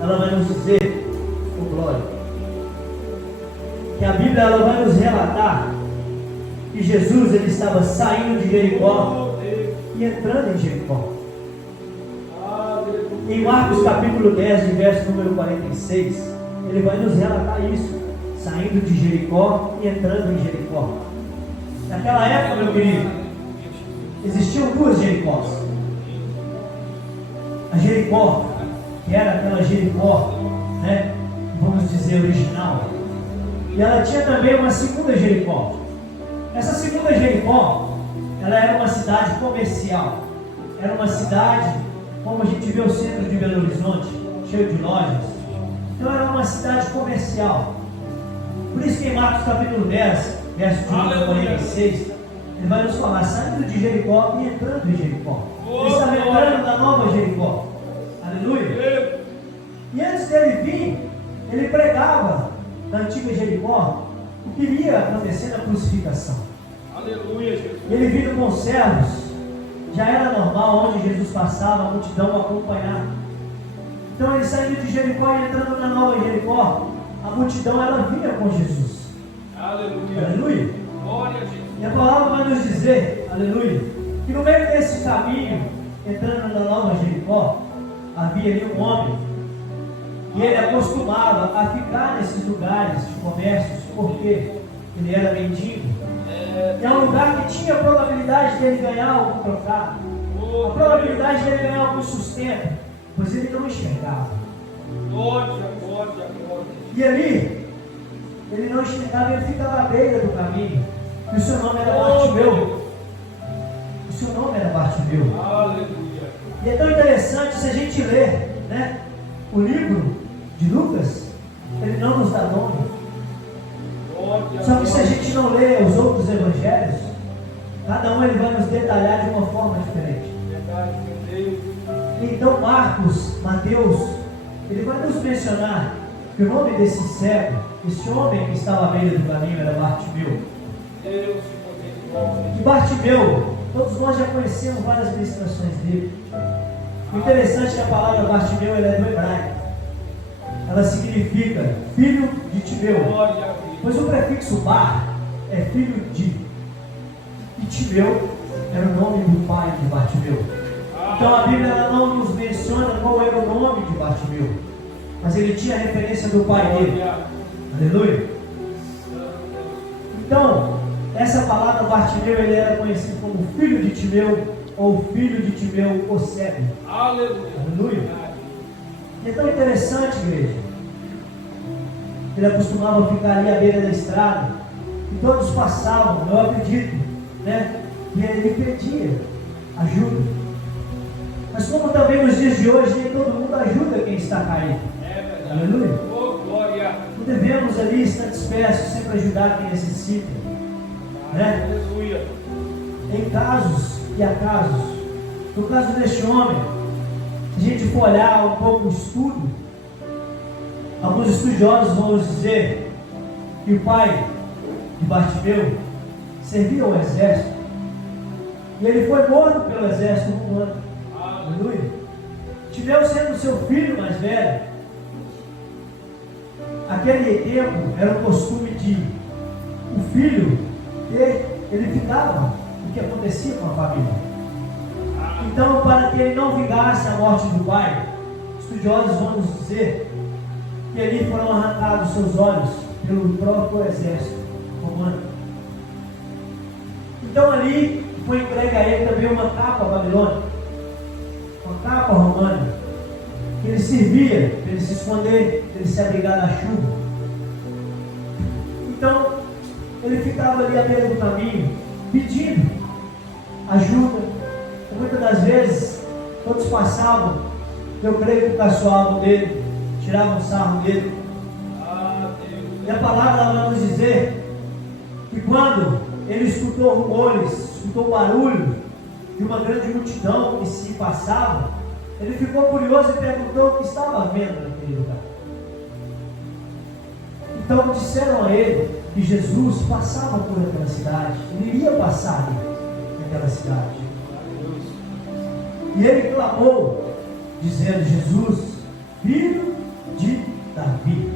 ela vai nos dizer, com glória, que a Bíblia ela vai nos relatar que Jesus ele estava saindo de Jericó e entrando em Jericó. Em Marcos capítulo 10, de verso número 46, ele vai nos relatar isso, saindo de Jericó e entrando em Jericó. Naquela época, meu querido, existiam duas Jericós. A Jericó, que era aquela Jericó, né, vamos dizer, original. E ela tinha também uma segunda Jericó. Essa segunda Jericó, ela era uma cidade comercial. Era uma cidade, como a gente vê o centro de Belo Horizonte, cheio de lojas. Então era uma cidade comercial. Por isso que em Marcos capítulo 10, verso 46, ele vai nos falar, saindo de Jericó e entrando em Jericó. Ele estava entrando na nova Jericó. Aleluia. E antes dele vir, ele pregava na antiga Jericó o que iria acontecer na crucificação. Aleluia, Jesus. Ele vindo com os servos, já era normal, onde Jesus passava, a multidão acompanhava. Então ele saindo de Jericó e entrando na nova Jericó, a multidão ela vinha com Jesus. Aleluia. Aleluia. Glória a Jesus. E a palavra vai nos dizer, aleluia, que no meio desse caminho, entrando na nova Jericó, havia ali um homem, e ele acostumava a ficar nesses lugares de comércios, porque ele era mendigo. E é um lugar que tinha a probabilidade de ele ganhar algum trocado, a probabilidade de ele ganhar algum sustento, pois ele não enxergava. Glória, glória, glória. E ali, ele não enxergava, ele ficava à beira do caminho. E o seu nome era Bartimeu. O seu nome era Bartimeu. Aleluia. E é tão interessante se a gente ler, né, o livro de Lucas, ele não nos dá nome. Glória, Só que se a gente não ler os outros evangelhos, cada um ele vai nos detalhar de uma forma diferente. verdade, meu Deus. Então Marcos, Mateus, ele vai nos mencionar que o nome desse cego, esse homem que estava à beira do caminho era Bartimeu. Deus, se poder. E Bartimeu, todos nós já conhecemos várias ministrações dele. O interessante é que a palavra Bartimeu ela é do hebraico. Ela significa filho de Timeu. Glória a Deus. Pois o prefixo Bar é filho de. E Timeu era o nome do pai de Bartimeu. Então a Bíblia ela não nos menciona qual era o nome de Bartimeu, mas ele tinha a referência do pai dele. Aleluia. Então, essa palavra Bartimeu, ele era conhecido como filho de Timeu, ou filho de Timeu, o cego. Aleluia. Aleluia. E é tão interessante, igreja. Ele acostumava ficar ali à beira da estrada, e todos passavam, eu acredito, né? E ele pedia ajuda. Mas como também nos dias de hoje, nem todo mundo ajuda quem está caído. É verdade. Aleluia. Oh, glória. Não devemos ali estar dispersos, sempre ajudar quem necessita. Né? Aleluia. Em casos e acasos, no caso deste homem, se a gente for olhar um pouco o estudo, alguns estudiosos vão nos dizer que o pai de Bartimeu servia ao exército e ele foi morto pelo exército romano. Aleluia. Timeu sendo seu filho mais velho, aquele tempo era o costume de o filho verificava o que acontecia com a família. Então, para que ele não vingasse a morte do pai, estudiosos vão nos dizer que ali foram arrancados seus olhos pelo próprio exército romano. Então ali foi entregue a ele também uma capa babilônica, uma capa romana, que ele servia para ele se esconder, para ele se abrigar da chuva. Então ele ficava ali à beira do caminho, pedindo ajuda. E muitas das vezes, todos passavam, eu creio que caçoavam dele, tiravam sarro dele. E a palavra vai nos dizer que quando ele escutou rumores, escutou barulho de uma grande multidão que se passava, ele ficou curioso e perguntou o que estava vendo naquele lugar. Então disseram a ele que Jesus passava por aquela cidade, ele iria passar naquela cidade. E ele clamou, dizendo: Jesus, filho de Davi,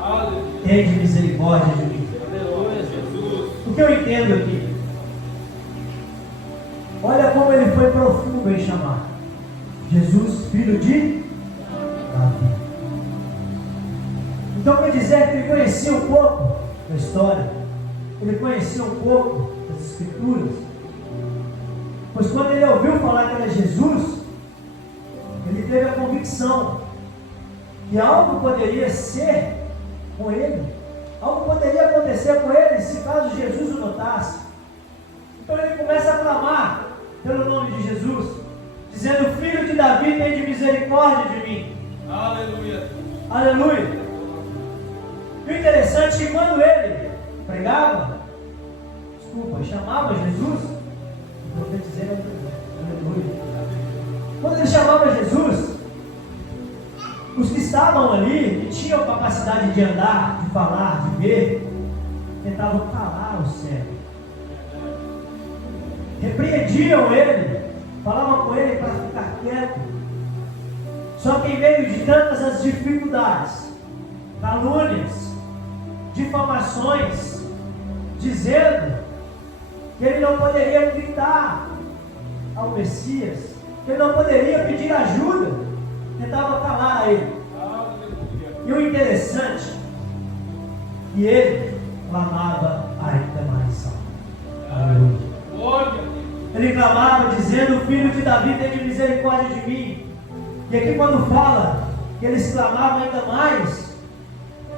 Aleluia. tem de misericórdia de mim. Aleluia, Jesus. O que eu entendo aqui? Olha como ele foi profundo em chamar Jesus, filho de Davi. Então quer dizer que ele conhecia um pouco da história, ele conhecia um pouco das Escrituras, pois quando ele ouviu falar que era Jesus, ele teve a convicção que algo poderia ser com ele, algo poderia acontecer com ele se caso Jesus o notasse. Então ele começa a clamar pelo nome de Jesus, dizendo: filho de Davi, tem de misericórdia de mim. Aleluia. Aleluia. E o interessante é que quando ele pregava, chamava Jesus, aleluia. Quando ele chamava Jesus, os que estavam ali, que tinham capacidade de andar, de falar, de ver, tentavam calar o céu. Repreendiam ele, falavam com ele para ficar quieto. Só que em meio de tantas as dificuldades, calúnias, difamações, dizendo que ele não poderia gritar ao Messias, que ele não poderia pedir ajuda, tentava calar ele. E o interessante é que ele clamava ainda mais alto. Aleluia. Ele clamava dizendo: filho de Davi, tem de misericórdia de mim. E aqui quando fala que eles clamavam ainda mais,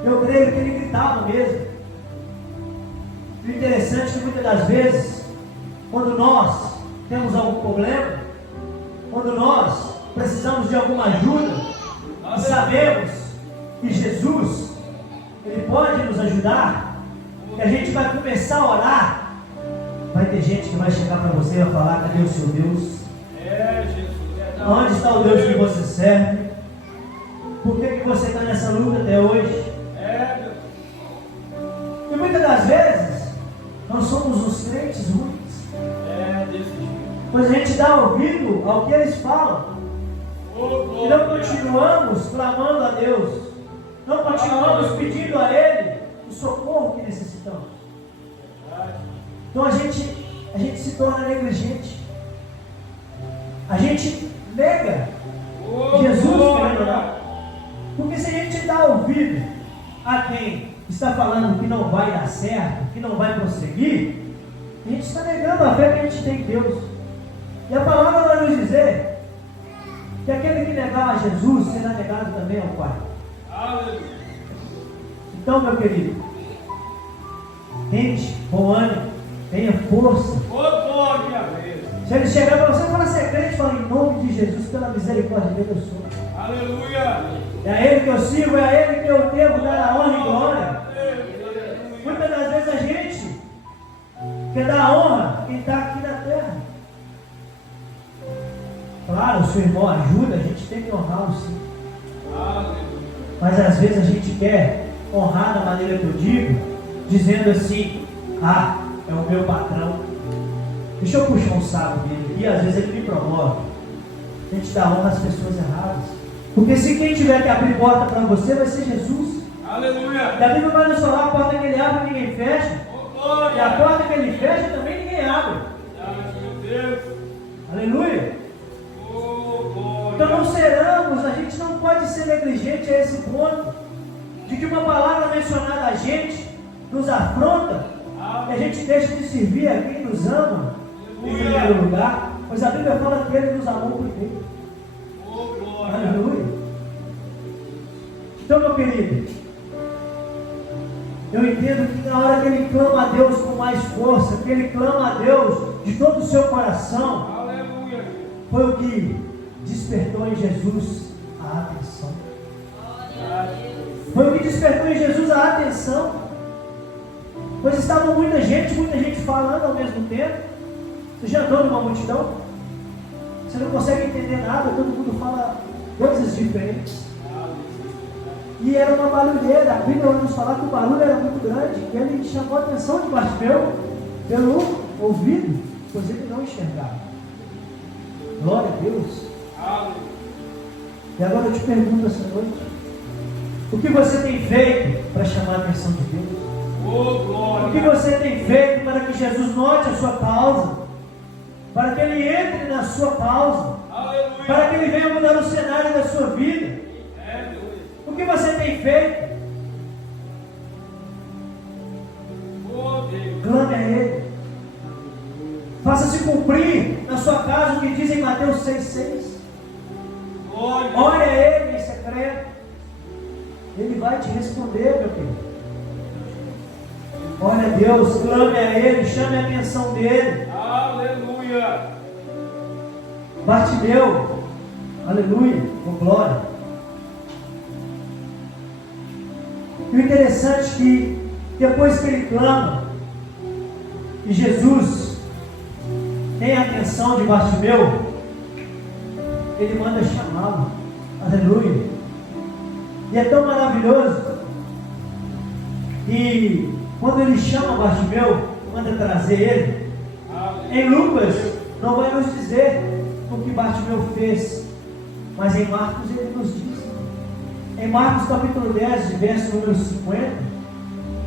eu creio que ele gritava mesmo. O interessante é que muitas das vezes, quando nós temos algum problema, quando nós precisamos de alguma ajuda, e sabemos que Jesus, Ele pode nos ajudar, e a gente vai começar a orar, vai ter gente que vai chegar para você e vai falar: cadê o seu Deus? Jesus. Onde está o Deus que você serve? Por que você está nessa luta até hoje? E muitas das vezes, nós somos os crentes ruins. Pois a gente dá ouvido ao que eles falam. E não continuamos clamando a Deus. Não continuamos pedindo a Ele o socorro que necessitamos. Então a gente se torna negligente. A gente nega Jesus querendo orar. Porque se a gente dá ouvido a quem está falando que não vai dar certo, que não vai prosseguir, a gente está negando a fé que a gente tem em Deus. E a palavra vai nos dizer que aquele que negar a Jesus será negado também ao Pai. Aleluia. Então, meu querido, tente, bom ânimo, tenha força. Se ele chegar para você e falar: você é crente, fala: em nome de Jesus, pela misericórdia de Deus, eu sou. Aleluia. É a Ele que eu sigo, é a Ele que eu devo dar a honra e glória. Muitas das vezes a gente quer dar a honra a quem está aqui na terra. Claro, o seu irmão ajuda, a gente tem que honrá-lo sim. Mas às vezes a gente quer honrar da maneira que eu digo, dizendo assim: ah, é o meu patrão, deixa eu puxar um saco dele. E às vezes ele me promove. A gente dá honra às pessoas erradas. Porque se quem tiver que abrir porta para você vai ser Jesus. Aleluia. E a Bíblia vai nos falar: a porta que ele abre ninguém fecha. E a porta que ele fecha também ninguém abre. Aleluia. Então não seramos, a gente não pode ser negligente a esse ponto de que uma palavra mencionada a gente nos afronta e a gente deixa de servir a quem nos ama em primeiro lugar, pois a Bíblia fala que Ele nos amou primeiro. Aleluia. Então, meu querido, eu entendo que na hora que ele clama a Deus com mais força, que ele clama a Deus de todo o seu coração, foi o que despertou em Jesus a atenção. Foi o que despertou em Jesus a atenção. Pois estava muita gente falando ao mesmo tempo. Você já andou numa multidão? Você não consegue entender nada, todo mundo fala coisas diferentes. E era uma barulheira. A Bíblia vai nos falar que o barulho era muito grande. E ele chamou a atenção de Bartimeu pelo ouvido, pois ele não enxergava. Glória a Deus. E agora eu te pergunto essa noite: o que você tem feito para chamar a atenção de Deus? O que você tem feito para que Jesus note a sua causa? Para que Ele entre na sua causa? Aleluia. Para que Ele venha mudar o cenário da sua vida? O que você tem feito? Clame a Ele. Faça-se cumprir na sua casa o que diz em Mateus 6,6. Ore a Ele em secreto. Ele vai te responder, meu querido. Ore a Deus, clame a Ele, chame a atenção dEle. Aleluia. Bartimeu, aleluia, com glória. E o interessante é que depois que ele clama, e Jesus tem a atenção de Bartimeu, ele manda chamá-lo, aleluia. E é tão maravilhoso, e quando ele chama Bartimeu, manda trazer ele. Em Lucas não vai nos dizer o que Bartimeu fez, mas em Marcos ele nos diz. Em Marcos capítulo 10, verso número 50, ele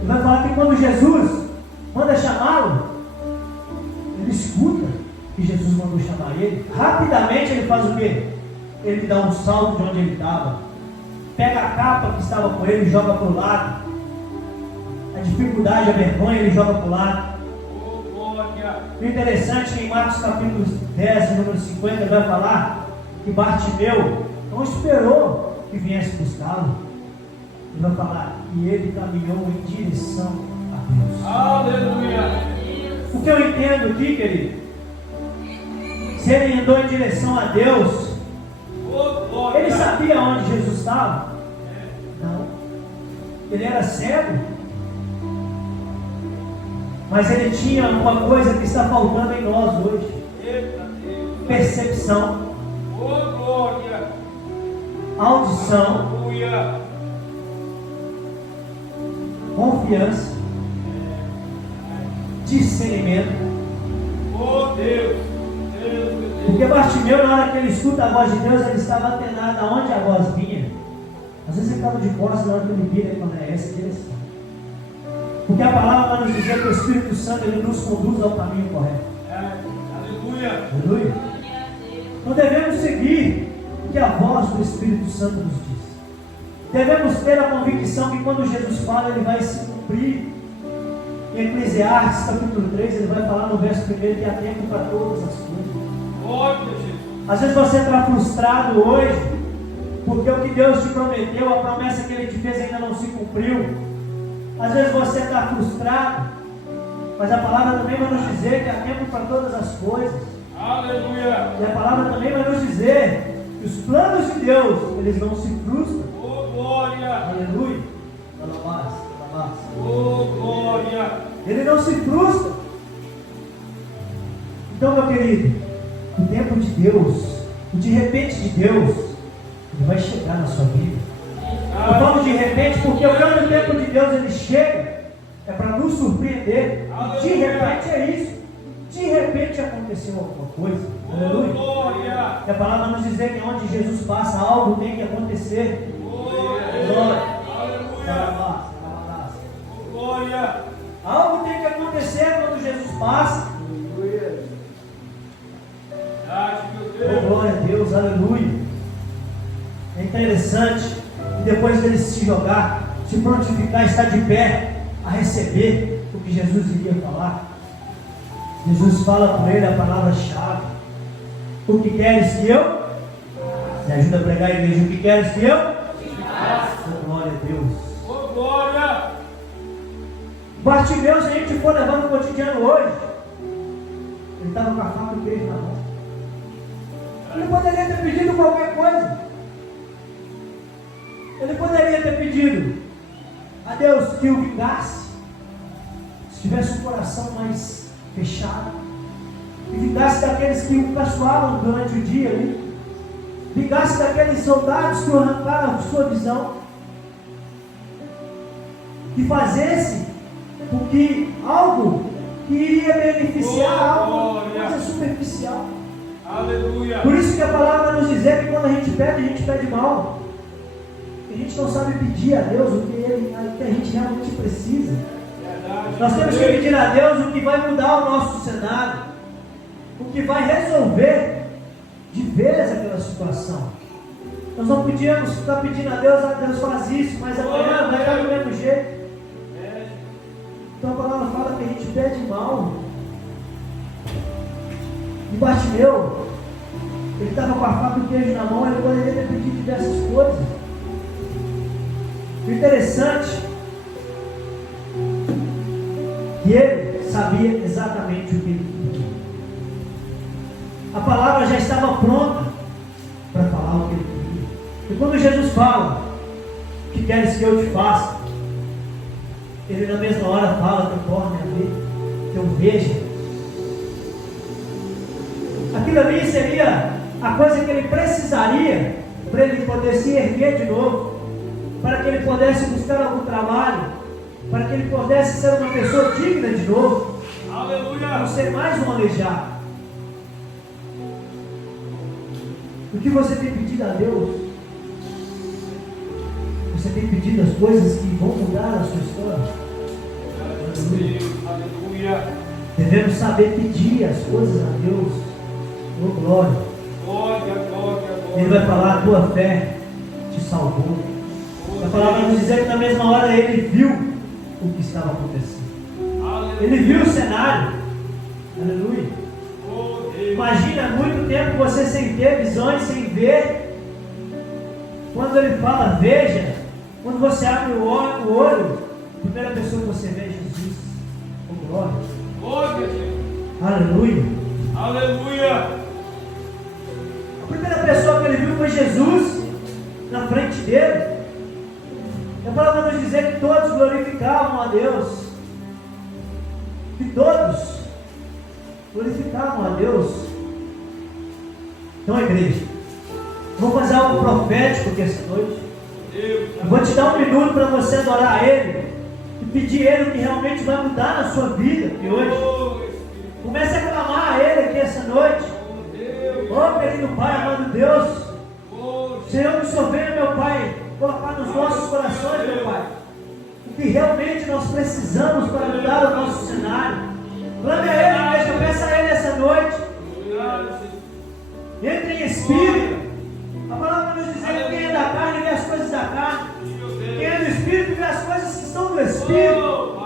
vai falar que quando Jesus manda chamá-lo, ele escuta que Jesus mandou chamar ele. Rapidamente ele faz o quê? Ele dá um salto de onde ele estava, pega a capa que estava com ele e joga para o lado. A dificuldade, a vergonha, ele joga para o lado. O interessante é que em Marcos capítulo 10, número 50, ele vai falar que Bartimeu não esperou que viesse buscá-lo. Ele vai falar que ele caminhou em direção a Deus. Aleluia. O que eu entendo aqui, querido, se ele andou em direção a Deus, ele sabia onde Jesus estava? Não. Ele era cego, mas ele tinha uma coisa que está faltando em nós hoje: percepção, audição, confiança, discernimento. Porque Bartimeu, na hora que ele escuta a voz de Deus, ele estava atenado aonde a voz vinha. Às vezes ele estava de costas, na hora que ele vira, ele fala: é essa direção. Porque a palavra vai nos dizer que o Espírito Santo ele nos conduz ao caminho correto. Aleluia. Aleluia. Então devemos seguir o que a voz do Espírito Santo nos diz. Devemos ter a convicção que quando Jesus fala, ele vai se cumprir. Em Eclesiastes capítulo 3, ele vai falar no verso 1 que há tempo para todas as coisas. Às vezes você está frustrado hoje, porque o que Deus te prometeu, a promessa que Ele te fez ainda não se cumpriu. Às vezes você está frustrado, mas a palavra também vai nos dizer que há tempo para todas as coisas. Aleluia. E a palavra também vai nos dizer que os planos de Deus, eles não se frustram. Oh, glória. Aleluia. Alabás, alabás. Oh, glória. Ele não se frustra. Então, meu querido, o tempo de Deus, o de repente de Deus, ele vai chegar na sua vida. Eu falo de repente porque quando o tempo de Deus ele chega, é para nos surpreender. E de repente é isso. De repente aconteceu alguma coisa. Aleluia. E a palavra nos dizer que onde Jesus passa, algo tem que acontecer. Glória. Aleluia. Glória. Algo tem que acontecer quando Jesus passa. Oh, glória a Deus, aleluia. É interessante. E depois dele se jogar, se prontificar, estar de pé a receber o que Jesus iria falar. Jesus fala por ele a palavra-chave: o que queres que eu? Me ajuda a pregar a igreja. O que queres que eu? Oh, glória a Deus. Oh, glória. Bartimeu, se a gente for levar no cotidiano hoje, ele estava com a faca e o queijo na mão. Ele poderia ter pedido qualquer coisa. Ele poderia ter pedido a Deus que o vingasse, se tivesse um coração mais fechado, e vingasse daqueles que o caçoavam durante o dia ali, vingasse daqueles soldados que o arrancaram de sua visão, que fazesse com que algo que iria beneficiar, algo, coisa superficial. Aleluia. Por isso que a palavra vai nos dizer que quando a gente pede mal. A gente não sabe pedir a Deus o que a gente realmente precisa. Verdade. Nós temos que pedir a Deus o que vai mudar o nosso cenário, o que vai resolver de vez aquela situação. Nós não podíamos estar pedindo a Deus faz isso, mas amanhã vai estar do mesmo jeito. Então a palavra fala que a gente pede mal. E Bartimeu, ele estava com a faca e o queijo na mão, ele poderia ter pedido diversas coisas. O interessante é que ele sabia exatamente o que ele queria. A palavra já estava pronta para falar o que ele queria. E quando Jesus fala, que queres que eu te faça? Ele na mesma hora fala, que torne a ver, que eu veja. Aquilo ali seria a coisa que ele precisaria para ele poder se erguer de novo, para que ele pudesse buscar algum trabalho, para que ele pudesse ser uma pessoa digna de novo. Aleluia. Não ser mais um aleijado. O que você tem pedido a Deus? Você tem pedido as coisas que vão mudar a sua história? Aleluia. Devemos saber pedir as coisas a Deus. Oh, glória. Glória, glória, glória. Ele vai falar, a tua fé te salvou. A palavra vai nos dizer que na mesma hora ele viu o que estava acontecendo. Aleluia. Ele viu o cenário. Aleluia. Oh, Deus. Imagina muito tempo você sem ter visões, sem ver. Quando ele fala, veja, quando você abre o olho, a primeira pessoa que você vê é Jesus. Oh, glória. Glória, Deus. Aleluia. Aleluia. A primeira pessoa que ele viu foi Jesus na frente dele. E a palavra vai nos dizer que todos glorificavam a Deus. Que todos glorificavam a Deus. Então, igreja, vamos fazer algo profético aqui essa noite. Eu vou te dar um minuto para você adorar Ele e pedir a Ele o que realmente vai mudar na sua vida aqui hoje. Comece a clamar a Ele aqui essa noite. Oh, querido Pai, amado Deus, Senhor, que o Senhor venha, meu Pai, colocar nos nossos corações, meu Pai, o que realmente nós precisamos para mudar o nosso cenário. Clame a Ele, igreja, peça a Ele essa noite. Entre em espírito. A palavra nos diz que quem é da carne vê as coisas da carne. Quem é do espírito vê as coisas que são do espírito.